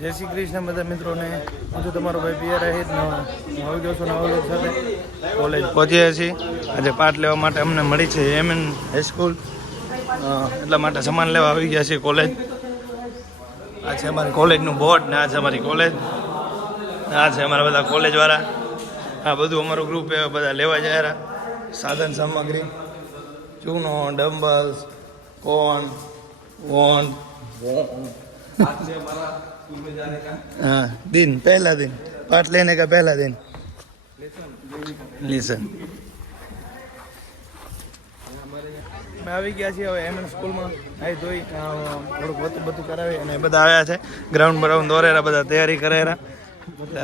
જય શ્રી કૃષ્ણ બધા મિત્રોને. હું તો તમારો ભાઈ પિયર રહીત આવી ગયો છું નવા લોકો સાથે કોલેજ પહોંચ્યા છીએ. આજે પાઠ લેવા માટે અમને મળી છે એમએન હાઈસ્કૂલ, એટલા માટે સામાન લેવા આવી ગયા છીએ કોલેજ. આ છે અમારી કોલેજનું બોર્ડ ને આ છે અમારી કોલેજ, આ છે અમારા બધા કોલેજવાળા. આ બધું અમારું ગ્રુપ એ બધા લેવા જાય સાધન સામગ્રી, ચૂનો, ડમ્બલ્સ, કોન वॉन हाँ दिन पहला दिन पाठ लेने का पहला दिन लेसन मैं આવી ગયા છીએ હવે એમએન સ્કૂલમાં. આવી ધોઈ થોડુંક બધું કરાવી અને બધા આવ્યા છે ગ્રાઉન્ડ બ્રાઉન્ડ દોરેરા, બધા તૈયારી કરેરા.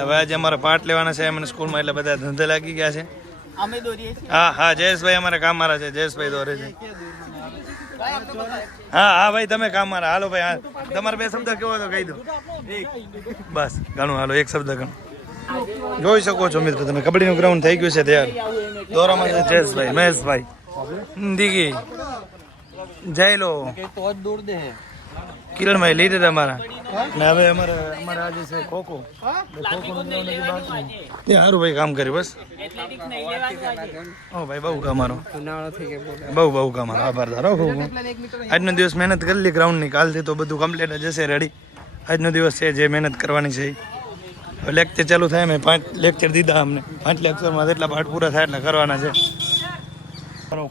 હવે આજે અમારે પાઠ લેવાના છે એમએન સ્કૂલમાં, એટલે બધા ધંધે લાગી ગયા છે. હા હા જયેશભાઈ અમારે કામ મારા છે, જયેશભાઈ દોરે છે. હા હા ભાઈ તમે કામ મારા. હાલો ભાઈ, હા તમારે બે શબ્દ કેવો તો કહી દો બસ. ઘણું હાલો, એક શબ્દ ઘણું. જોઈ શકો છો મિત્રો તમે, કબડ્ડીનું ગ્રાઉન્ડ થઈ ગયું છે તૈયાર. દોરામાં છે જયેશભાઈ, મહેશભાઈ, દીગી, જયલો, કિરણભાઈ લીડર અમારા. ને હવે અમારે આજે છે ખોખો. તે સારું ભાઈ કામ કર્યું બસ. ઓ ભાઈ બહુ કામ મારો, બહુ કામ મારો. આભાર તારો. આજનો દિવસ મહેનત કરેલી ગ્રાઉન્ડની, કાલથી તો બધું કમ્પ્લીટ જશે રેડી. આજનો દિવસ છે જે મહેનત કરવાની છે. લેક્ચર ચાલુ થાય, મેં 5 લેક્ચર દીધા અમને. 5 લેક્ચરમાં જેટલા પાઠ પૂરા થાય એટલે કરવાના છે.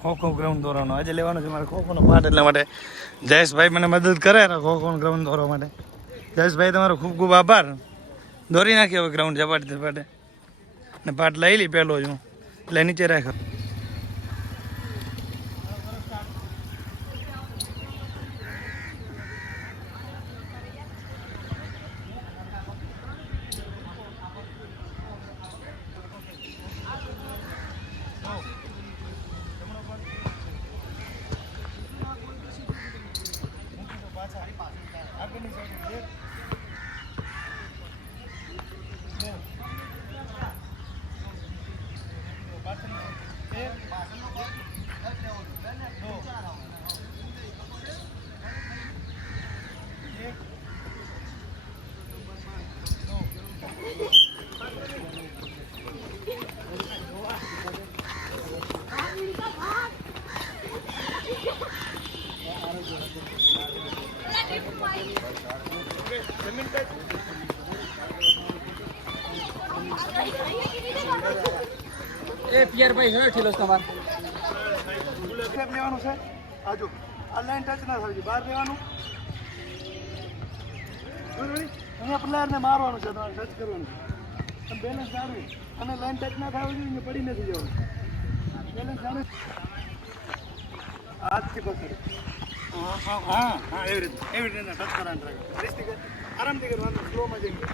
ખોખો ગ્રાઉન્ડ દોરવાનો આજે લેવાનો છે મારે ખોખોનો પાઠ, એટલા માટે જયેશભાઈ મને મદદ કરે ખોખોનો ગ્રાઉન્ડ દોરવા માટે. જયેશભાઈ તમારો ખૂબ ખૂબ આભાર. દોરી નાખી હવે ગ્રાઉન્ડ ઝપાટી ઝપાટે ને પાઠ લઈ લી પહેલો જ હું, એટલે નીચે રાખ્યો. એ પિયર ભાઈ ઘણો ઠીલો તમારે સ્ટેપ લેવાનું છે. આજો આ લાઈન ટચ ના થવી, બહાર લેવાનું. અહીંયા પ્લેયરને મારવાનું છે, તમારે ટચ કરવાનું છે. બેલેન્સ જાળવી અને લાઈન ટચ ના થવી જોઈએ, પડી નથી જવાનું. બેલેન્સ જાળવી હાથથી પકડી. હા હા એવી રીતે ટચ કરવાનું રાખે. આરામથી કરવાનું, સ્લોમાં જઈને.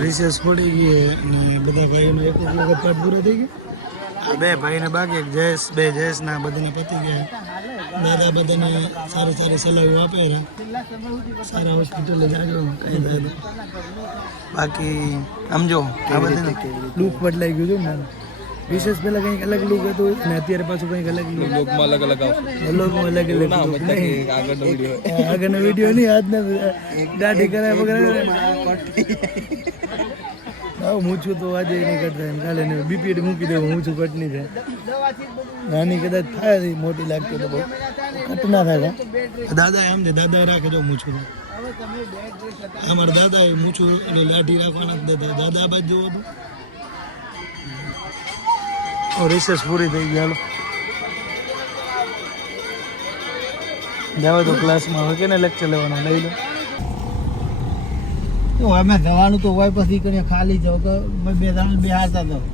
રિસેસ પડી ગઈ અને બધા ભાઈઓનો એક વખત પાઠ પૂરો થઈ ગયો. 2 ભાઈને બાકી, બે જયેશના બધાને પતી ગયા. દાદા બધાને સારી સલાહ આપે, સારા હોસ્પિટલે જાજો કઈ દાદા. બાકી સમજો આ બધાને લુક બદલાઈ ગયું હતું ને. વિશેષ પહેલા કંઈક અલગ લુક હતું ને અત્યારે પાછું કંઈક અલગ લુકમાં અલગ આગળનો વિડીયો નહીં, આજના દાઢી કરાય વગેરે. મૂછું તો આજે નહીં કરતા, કાલે બીપીએડ મૂકી દેવું. મૂછું કટની છે, નાની કદાચ થાય, મોટી લાગતી તો બહુ કટ ના થાય. દાદા એમ છે, દાદા રાખે જો મૂછું. અમારા દાદા એ મૂછું એટલે લાઠી રાખવાના દાદા. દાદા આ બાજુ જોવું હતું. રિસેસ પૂરી થઈ ગઈ. હાલો જાવ તો ક્લાસમાં. હવે કેને લેક્ચર લેવાનો લઈ લો. અમે જવાનું તો હોય, પછી ખાલી જાવ તો 2 જણ બે હાથા જાવ.